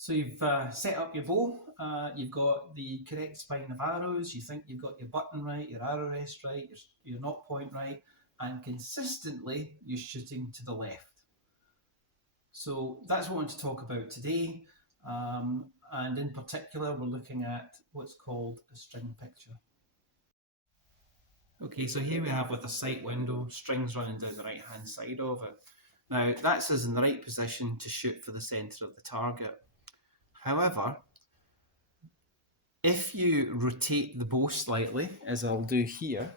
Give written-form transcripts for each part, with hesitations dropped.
So you've set up your bow, you've got the correct spine of arrows, you think you've got your button right, your arrow rest right, your knot point right, and consistently you're shooting to the left. So that's what I want to talk about today, and in particular we're looking at what's called a string picture. Okay, so here we have with a sight window, strings running down the right hand side of it. Now that's us in the right position to shoot for the centre of the target. However, if you rotate the bow slightly, as I'll do here,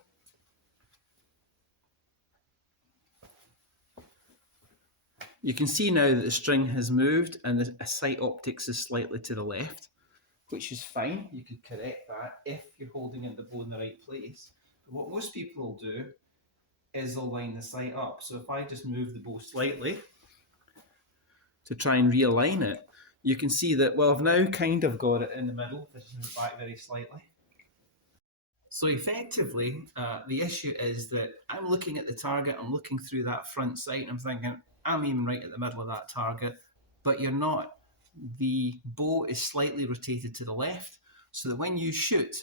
you can see now that the string has moved and the sight optics is slightly to the left, which is fine. You could correct that if you're holding in the bow in the right place. But what most people will do is they'll line the sight up. So if I just move the bow slightly to try and realign it, you can see that, well, I've now kind of got it in the middle. Just move it back very slightly. So effectively, the issue is that I'm looking at the target, I'm looking through that front sight, and I'm thinking, I'm aiming right at the middle of that target, but you're not. The bow is slightly rotated to the left, so that when you shoot,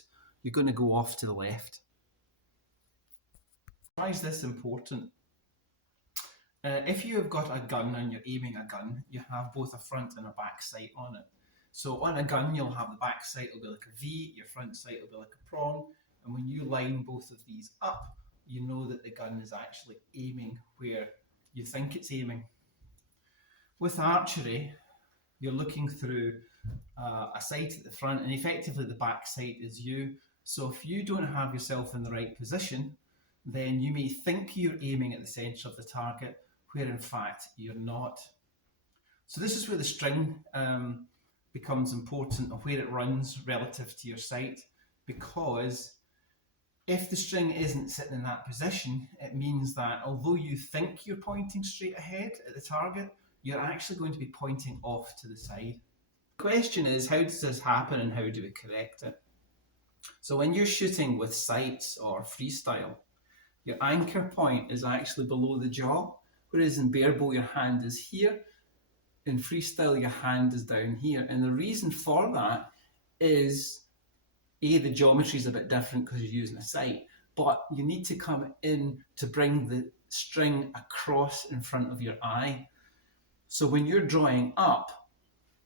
you're going to go off to the left. Why is this important? If you have got a gun and you're aiming a gun, you have both a front and a back sight on it. So on a gun, you'll have the back sight will be like a V, your front sight will be like a prong, and when you line both of these up, you know that the gun is actually aiming where you think it's aiming. With archery, you're looking through a sight at the front, and effectively the back sight is you. So if you don't have yourself in the right position, then you may think you're aiming at the centre of the target, where in fact you're not. So this is where the string becomes important, and where it runs relative to your sight, because if the string isn't sitting in that position, it means that although you think you're pointing straight ahead at the target, you're actually going to be pointing off to the side. The question is, how does this happen and how do we correct it? So when you're shooting with sights or freestyle, your anchor point is actually below the jaw, whereas in barebow your hand is here. In freestyle your hand is down here, and the reason for that is the geometry is a bit different because you're using a sight, but you need to come in to bring the string across in front of your eye. So when you're drawing up,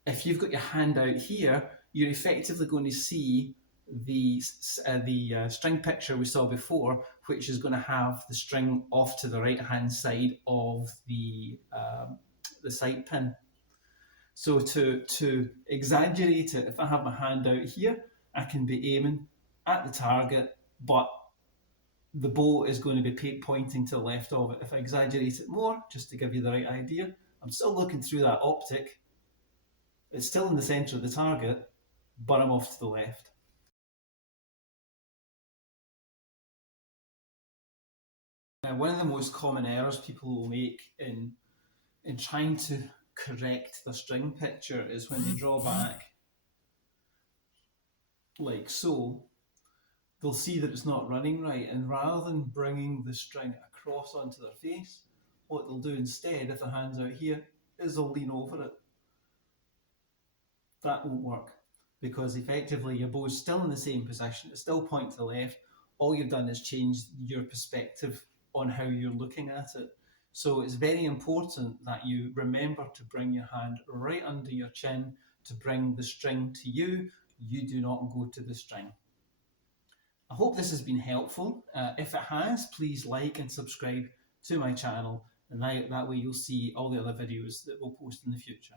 if you've got your hand out here, you're effectively going to see the string picture we saw before, which is going to have the string off to the right hand side of the sight pin. So to exaggerate it, if I have my hand out here, I can be aiming at the target, but the bow is going to be pointing to the left of it. If I exaggerate it more, just to give you the right idea, I'm still looking through that optic. It's still in the centre of the target, but I'm off to the left. Now, one of the most common errors people will make in trying to correct the string picture is when they draw back like so, they'll see that it's not running right, and rather than bringing the string across onto their face, what they'll do instead, if their hand's out here, is they'll lean over it. That won't work, because effectively your bow is still in the same position, it's still pointing to the left. All you've done is change your perspective on how you're looking at it. So it's very important that you remember to bring your hand right under your chin to bring the string to you. You do not go to the string. I hope this has been helpful. If it has, please like and subscribe to my channel, and that way you'll see all the other videos that we'll post in the future.